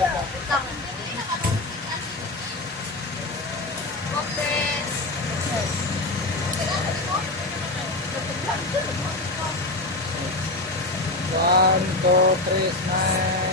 One, two, three, smile.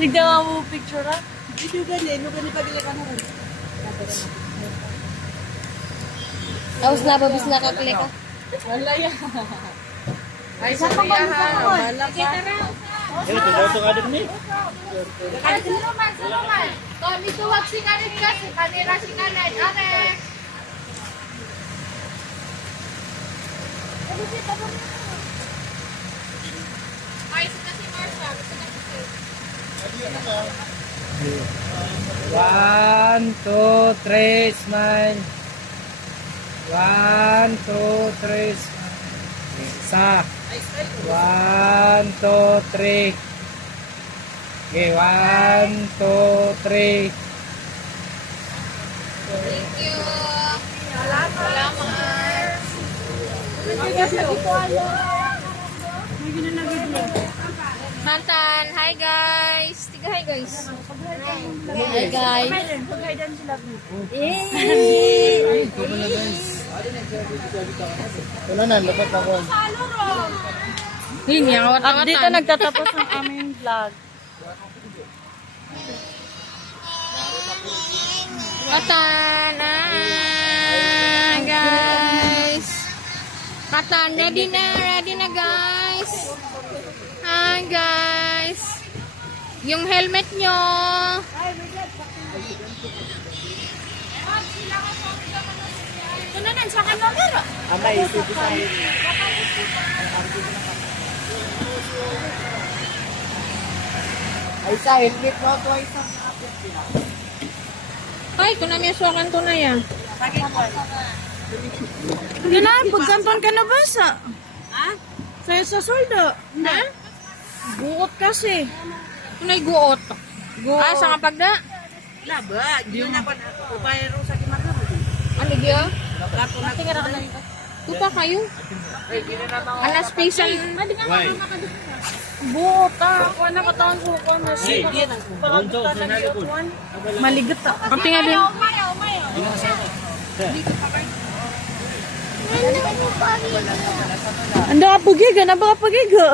Tignan mo picture ha? Video gani pagila ka na rin. Tapos nababis na kaklik ka. Wala yan. Ay, sa pagbabahan. Wala pa. Kami tuwag si Kanin kasi, kanira si Kanin. Are! Ay, sila si Marsha. Gusto na si One, two, three, smile. One, two, three, smile. Isa. One, two, three. Okay, one, two, three. Thank you. Salamat. Mantan, hi guys. Tiga hi guys. Hi guys. Wala na, dapat ako. Hindi, at dito nagtatapos ang aming vlog. Katan, guys. Katan, ready na guys. Hi guys. Yung helmet nyo. Tunanan sa kanong Amay, ito sa ay sa helmet mo to ay sa Ay, kung namiyasuakan to na yan. Yun na, pagkanton ka na ba sa? Ha? Sa soldo. Ha? Buot kasi. Kung ay guot. Guot. Ah, sa kapagda? Laba, di na pa upaya ro sa kimara. Ano diyo? Lato na Tingnan ka lang. Tupa kayo. Alas pisan. Buot Ako nakataon ko ko na siya. Maligat Ang tinga din. Anda ka pugiga, na ba ka pugiga?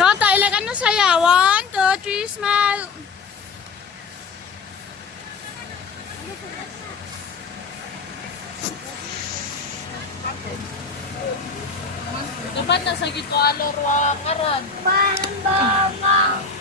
So, tailagan na saya. 1, 2, 3, smile. Dapat nasa gito alor wa karan. Bang, bang, bang.